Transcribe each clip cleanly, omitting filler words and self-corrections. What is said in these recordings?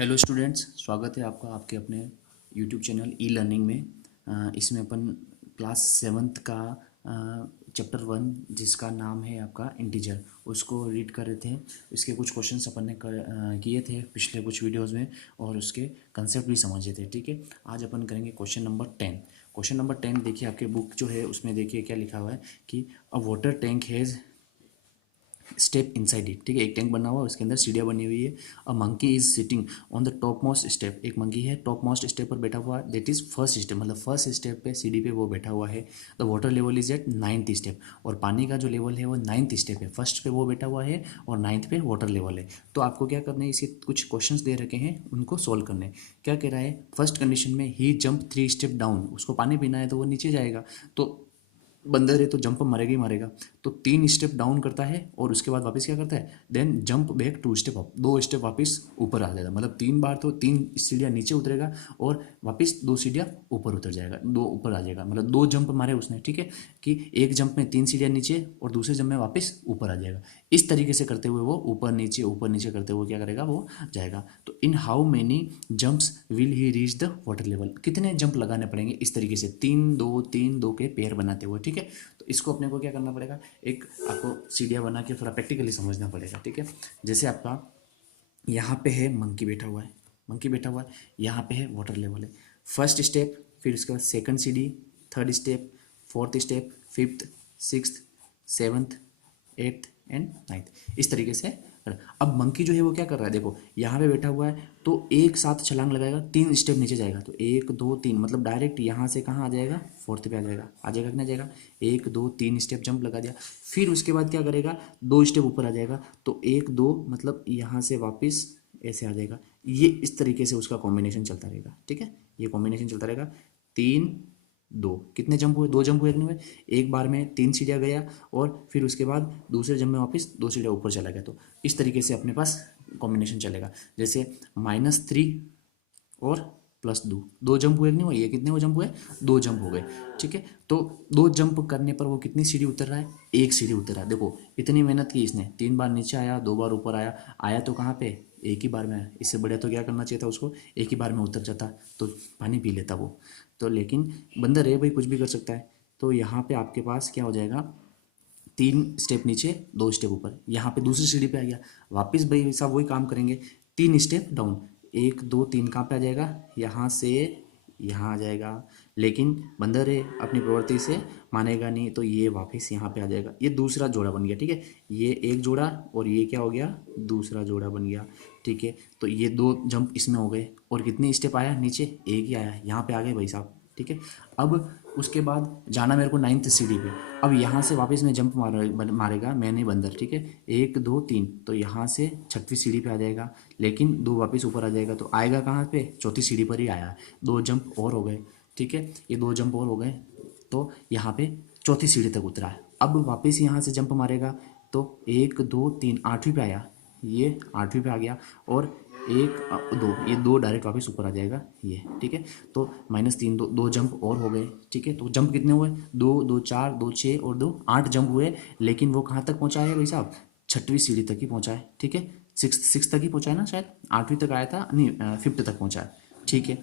Hello students, स्वागत है आपका आपके अपने यूट्यूब चैनल ई लर्निंग में। इसमें अपन क्लास सेवन्थ का चैप्टर वन जिसका नाम है आपका इंटीजर, उसको रीड कर रहे थे। इसके कुछ क्वेश्चंस अपन ने किए थे पिछले कुछ वीडियोस में और उसके कंसेप्ट भी समझे थे। ठीक है, आज अपन करेंगे क्वेश्चन नंबर 10। क्वेश्चन नंबर 10 देखिए, आपके बुक जो है उसमें देखिए क्या लिखा हुआ है कि अ water tank has step inside it. ठीक है, एक टैंक बना हुआ है, उसके अंदर सीढ़ियाँ बनी हुई है। A monkey is sitting on the top most step. एक मंकी है टॉप मोस्ट स्टेप पर बैठा हुआ है, दैट इज फर्स्ट स्टेप, मतलब फर्स्ट स्टेप पे सीढ़ी पे वो बैठा हुआ है। The water level is at 9th step, और पानी का जो लेवल है वो 9th स्टेप है। फर्स्ट पे वो बैठा हुआ है और 9th पे वाटर लेवल है। तो आपको क्या करना है, इसके कुछ क्वेश्चंस दे रखे हैं, उनको सोल्व करने हैं। क्या कह रहा है, फर्स्ट कंडीशन में ही जंप 3 स्टेप डाउन, उसको पानी पीना है तो वो नीचे जाएगा, तो बंदर है तो जंप मारेगा ही मारेगा। तो 3 स्टेप डाउन करता है और उसके बाद वापस क्या करता है, then jump back 2 step up, 2 step वापस ऊपर आ जाएगा। मतलब 3 बार तो 3 सीढ़ियाँ नीचे उतरेगा और वापस 2 सीढ़ियाँ ऊपर उतर जाएगा, 2 ऊपर आ जाएगा। मतलब 2 जंप मारे उसने। ठीक है, कि एक जंप में 3 सीढ़ियाँ नीचे और दूसरे जंप में वापस ऊपर आ जाएगा। इस तरीके से करते हुए वो ऊपर नीचे करते हुए क्या करेगा, वो जाएगा। तो in how many jumps will he reach the water level, कितने जंप लगाने पड़ेंगे इस तरीके से 3 2 3 2 के पेयर बनाते हुए। ठीक है, तो इसको अपने को क्या करना पड़ेगा, एक आपको सीढ़ियाँ बना के थोड़ा प्रैक्टिकली समझना पड़ेगा। ठीक है, जैसे आपका यहाँ पे है मंकी बैठा हुआ है, मंकी बैठा हुआ है, यहाँ पे है वाटर लेवल है। फर्स्ट स्टेप, फिर उसके बाद सेकंड सीढ़ी, third step, fourth step, fifth, sixth, seventh, eighth and ninth, इस तरीके से। अब मंकी जो है वो क्या कर रहा है, देखो यहाँ पे बैठा हुआ है तो एक साथ छलांग लगाएगा, 3 स्टेप नीचे जाएगा, तो 1 2 3, मतलब डायरेक्ट यहाँ से कहाँ आ जाएगा, फोर्थ पे आ जाएगा कि नहीं जाएगा। 1 2 3 स्टेप जंप लगा दिया, फिर उसके बाद क्या करेगा, 2 स्टेप ऊपर आ जाएगा, तो 1 2, मतलब यहाँ से वापस ऐसे आ जाएगा। ये इस तरीके से उसका कॉम्बिनेशन चलता रहेगा। ठीक है, ये कॉम्बिनेशन चलता रहेगा। 3 2, कितने जंप हुए, 2 जंप हुए कि नहीं हुए, एक बार में 3 सीढ़ियाँ गया और फिर उसके बाद दूसरे जंप में वापस 2 सीढ़ियाँ ऊपर चला गया। तो इस तरीके से अपने पास कॉम्बिनेशन चलेगा। जैसे -3 और +2, 2 जंप हुए कि नहीं हुए, ये कितने वो जंप हुए, 2 जंप हो गए। ठीक है, तो 2 जंप करने पर वो कितनी सीढ़ी उतर रहा है, एक सीढ़ी उतर रहा है। देखो इतनी मेहनत की इसने, 3 बार नीचे आया, 2 बार ऊपर आया, आया तो कहाँ पे, एक ही बार में आया। इससे बढ़िया तो क्या करना चाहिए था उसको, एक ही बार में उतर जाता तो पानी पी लेता वो। तो लेकिन बंदर है भाई, कुछ भी कर सकता है। तो यहाँ पे आपके पास क्या हो जाएगा, 3 स्टेप नीचे 2 स्टेप ऊपर, यहाँ पे दूसरी सीढ़ी पे आ गया, वापस भाई साहब वही काम करेंगे, 3 स्टेप डाउन, 1 2 3 कहाँ पे आ जाएगा, यहाँ से यहाँ आ जाएगा। लेकिन बंदर है अपनी प्रवृत्ति से मानेगा नहीं, तो ये वापस यहाँ पे आ जाएगा। ये दूसरा जोड़ा बन गया। ठीक है, ये एक जोड़ा और ये क्या हो गया, दूसरा जोड़ा बन गया। ठीक है, तो ये 2 जंप इसमें हो गए और कितने स्टेप आया नीचे, एक ही आया, यहाँ पे आ गए भाई साहब। ठीक है, अब उसके बाद जाना मेरे को 9th सीढ़ी पे। अब यहाँ से वापस मैं जंप मारेगा मैंने बंदर। ठीक है, 1 2 3, तो यहाँ से 6वीं सीढ़ी पे आ जाएगा, लेकिन 2 वापस ऊपर आ जाएगा, तो आएगा कहाँ पे, 4थी सीढ़ी पर ही आया। 2 जंप और हो गए। ठीक है, ये 2 जंप और हो गए, तो यहाँ पे 4थी सीढ़ी तक उतरा है। अब वापस यहाँ से जंप मारेगा तो 1 2 3, 8वीं पे आया, ये 8वीं पे आ गया, और 1 2, ये 2 डायरेक्ट वापस ऊपर आ जाएगा ये। ठीक है, तो -3, 2 जंप और हो गए। ठीक है, तो जंप कितने हुए, 2 2 4 2 6 और 2 8 जंप हुए। लेकिन वो कहाँ तक पहुँचा है भाई साहब, 6वीं सीढ़ी तक ही पहुँचा है। ठीक है, सिक्स तक ही पहुँचा है ना, शायद 8वीं तक आया था नहीं, 5th तक पहुँचा है। ठीक है,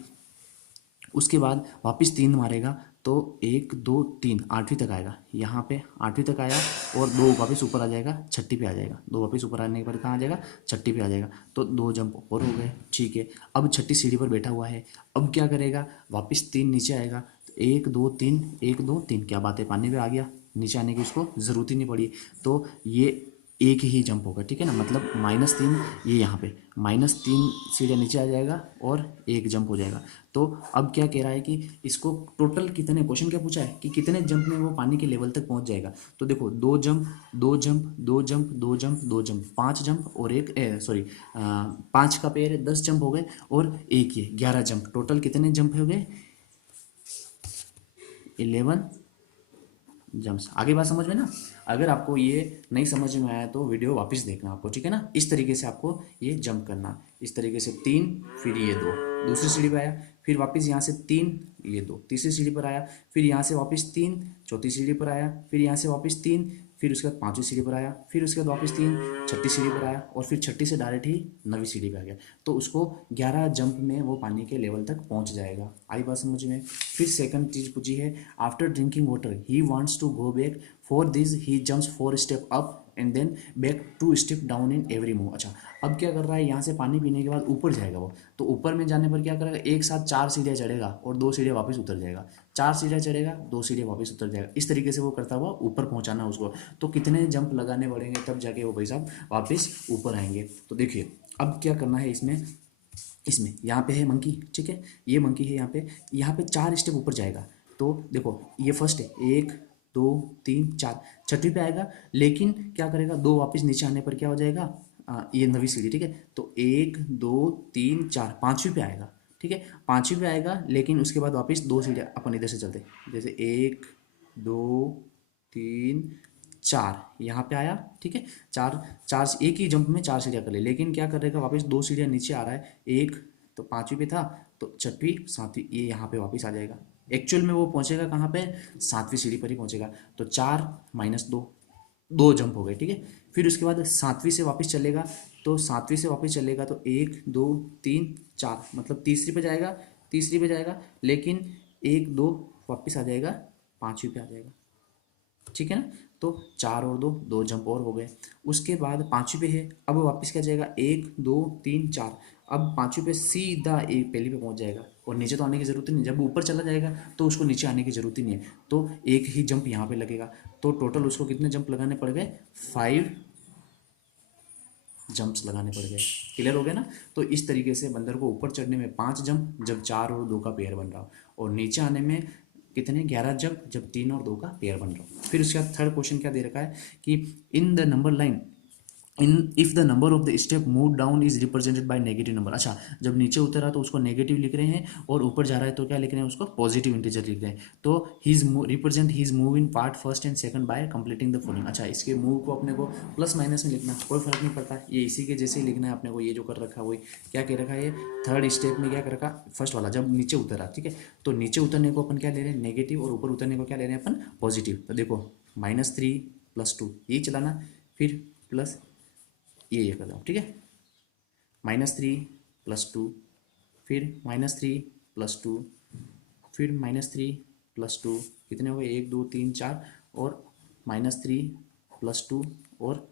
उसके बाद वापस 3 मारेगा तो 1 2 3, 8वीं तक आएगा, यहाँ पे 8वीं तक आया, और 2 वापस ऊपर आ जाएगा, 6ठी पे आ जाएगा। 2 वापस ऊपर आने के बाद कहाँ आ जाएगा, 6ठी पे आ जाएगा, तो 2 जंप और हो गए। ठीक है, अब 6ठी सीढ़ी पर बैठा हुआ है, अब क्या करेगा, वापस 3 नीचे आएगा, तो 1 2 3, 1 2 3, क्या बात है, पानी पे आ गया, नीचे आने की उसको ज़रूरत ही नहीं पड़ी। तो ये एक ही जंप होगा। ठीक है ना, मतलब -3, ये यहाँ पे -3 सीढ़ियाँ नीचे आ जाएगा और एक जंप हो जाएगा। तो अब क्या कह रहा है कि इसको टोटल कितने, क्वेश्चन क्या पूछा है कि कितने जंप में वो पानी के लेवल तक पहुंच जाएगा। तो देखो 2 jump 2 jump 2 jump 2 jump 2 jump, 5 jump और एक सॉरी 5 का पेयर है, 10 जंप हो गए, और एक ये 11 जंप, टोटल कितने जंप हो गए, 11 जम्स। आगे बात समझ में ना। अगर आपको ये नहीं समझ में आया तो वीडियो वापस देखना आपको। ठीक है ना, इस तरीके से आपको ये जंप करना, इस तरीके से 3, फिर ये 2, दूसरी सीढ़ी पर आया, फिर वापस यहाँ से 3, ये 2, तीसरी सीढ़ी पर आया, फिर यहाँ से वापस 3, चौथी सीढ़ी पर आया, फिर यहाँ से वापस 3, फिर उसके बाद 5वीं सीढ़ी पर आया, फिर उसके बाद वापस 3, छठी सीढ़ी पर आया और फिर छठी से डायरेक्ट ही 9वीं सीढ़ी पे आ गया। तो उसको 11 जंप में वो पानी के लेवल तक पहुंच जाएगा। आई बात समझ में। फिर सेकंड चीज़ पूछी है, after drinking water he wants to go back, for this he jumps 4 step up and then back 2 step down in every move. अच्छा, अब क्या कर रहा है, यहाँ से पानी पीने के बाद ऊपर जाएगा वो, तो ऊपर में जाने पर क्या करेगा, एक साथ 4 सीढ़ियाँ चढ़ेगा और 2 सीढ़ियाँ वापस उतर जाएगा, 4 सीढ़ियाँ चढ़ेगा, 2 सीढ़ियाँ वापस उतर जाएगा। इस तरीके से वो करता हुआ ऊपर पहुँचाना उसको। तो कितने जंप लगाने पड़ेंगे तब जाके वो भाई साहब वापस ऊपर आएंगे। तो देखिए अब क्या करना है इसमें, यहाँ पे है मंकी, ठीक है, ये मंकी है यहाँ पे 4 स्टेप ऊपर जाएगा। तो देखो ये फर्स्ट है, 1 2 3 4, छठी पे आएगा, लेकिन क्या करेगा, 2 वापस नीचे आने पर क्या हो जाएगा, ये 9वीं सीढ़ी, ठीक है। तो 1 2 3 4, 5वीं पे आएगा, ठीक है, 5वीं पे आएगा, लेकिन उसके बाद वापस 2 सीढ़ियाँ अपन इधर से चलते, जैसे 1 2 3 4, यहाँ पे आया, ठीक है, चार चार एक ही जंप में 4 सीढ़ियाँ कर ली, लेकिन क्या करेगा, वापस 2 सीढ़ियाँ नीचे आ रहा है, एक तो 5वीं पे था, तो छठवीं 7वीं, ये यहाँ पे वापस आ जाएगा। एक्चुअल में वो पहुँचेगा कहाँ पे, 7वीं सीढ़ी पर ही पहुँचेगा। तो 4 - 2, 2 जंप हो गए, ठीक है। फिर उसके बाद 7वीं से वापस चलेगा, तो 7वीं से वापस चलेगा तो 1 2 3 4, मतलब तीसरी पे जाएगा, लेकिन 1 2 वापस आ जाएगा, 5वीं पे आ जाएगा, ठीक है ना। तो 4 और 2, 2 जंप और हो गए। उसके बाद 5वीं पे है, अब वापस क्या जाएगा, 1 2 3 4, अब 5वीं पे सीधा एक पहली पे पहुंच जाएगा और नीचे तो आने की ज़रूरत ही नहीं, जब ऊपर चला जाएगा तो उसको नीचे आने की ज़रूरत ही नहीं है, तो एक ही जंप यहाँ पे लगेगा। तो टोटल उसको कितने जंप लगाने पड़ गए, 5 जंप्स लगाने पड़ गए। क्लियर हो गया ना। तो इस तरीके से बंदर को ऊपर चढ़ने में 5 जंप जब 4 और 2 का पेयर बन रहा हो, और नीचे आने में कितने, 11 जंप जब 3 और 2 का पेयर बन रहा हो। फिर उसके बाद थर्ड क्वेश्चन क्या दे रखा है कि in the number line if the number of the step move down is represented by negative number. अच्छा, जब नीचे उतरा तो उसको नेगेटिव लिख रहे हैं, और ऊपर जा रहा है तो क्या लिख रहे हैं, उसको पॉजिटिव इंटीजर लिख रहे हैं। तो he's represent his move in part first and second by completing the following. अच्छा, इसके मूव को अपने को प्लस माइनस में लिखना कोई फर्क नहीं पड़ता, ये इसी के जैसे ही लिखना है अपने को। ये जो कर रखा है वही, क्या कह रखा है, ये थर्ड स्टेप में क्या कर रखा, फर्स्ट वाला जब नीचे उतरा, ठीक है, तो नीचे उतरने को अपन क्या ले रहे हैं, नेगेटिव, और ऊपर उतरने को क्या ले रहे हैं अपन, पॉजिटिव। तो देखो -3 + 2 यही चलाना, फिर प्लस ये कर दो, ठीक है, -3 + 2, फिर -3 + 2, फिर -3 + 2, कितने हो गए, 1 2 3 4, और -3 + 2 और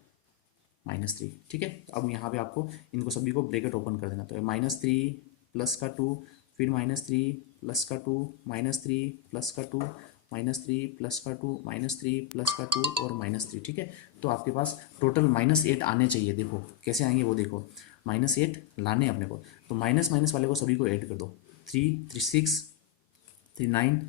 -3, ठीक है। अब यहाँ पे आपको इनको सभी को ब्रैकेट ओपन कर देना। तो -3 + 2, फिर -3 + 2, -3 + 2, -3 + 2, -3 + 2 और -3, ठीक है। तो आपके पास टोटल -8 आने चाहिए। देखो कैसे आएंगे वो, देखो -8 लाने अपने को, तो माइनस माइनस वाले को सभी को ऐड कर दो, 3 3 6 3 9,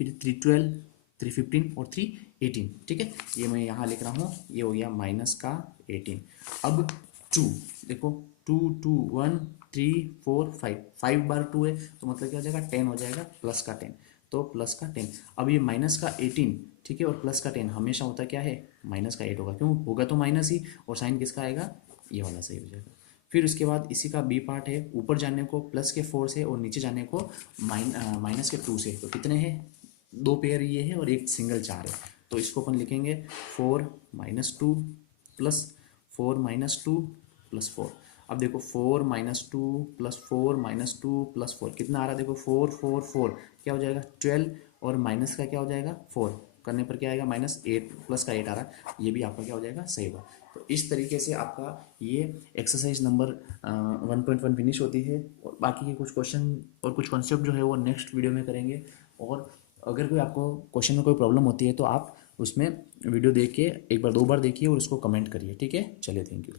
फिर 3 12 3 15 और 3 18, ठीक है। ये मैं यहाँ लिख रहा हूँ, ये हो गया -18। अब 2 देखो, 2 2 1 3 4 5, 5 बार 2 है, तो मतलब क्या हो जाएगा, 10 हो जाएगा, प्लस का 10, तो प्लस का 10। अब ये -18, ठीक है, और प्लस का 10 हमेशा होता क्या है, -8 होगा, क्यों होगा, तो माइनस ही, और साइन किसका आएगा, ये वाला सही हो जाएगा। फिर उसके बाद इसी का बी पार्ट है, ऊपर जाने को प्लस के 4 से और नीचे जाने को माइनस के 2 से, तो कितने हैं, 2 पेयर ये है और एक सिंगल 4 है। तो इसको अपन लिखेंगे 4 - 2 + 4 - 2 + 4। अब देखो 4 - 2 + 4 - 2 + 4 कितना आ रहा है, देखो 4 4 4 क्या हो जाएगा, 12, और माइनस का क्या हो जाएगा, 4 करने पर क्या आएगा, -8, प्लस का 8 आ रहा है, ये भी आपका क्या हो जाएगा, सही होगा। तो इस तरीके से आपका ये एक्सरसाइज नंबर 1.1 फिनिश होती है, और बाकी के कुछ क्वेश्चन और कुछ कॉन्सेप्ट जो है वो नेक्स्ट वीडियो में करेंगे। और अगर कोई आपको क्वेश्चन में कोई प्रॉब्लम होती है तो आप उसमें वीडियो देख के एक बार 2 बार देखिए और उसको कमेंट करिए, ठीक है। चलिए, थैंक यू।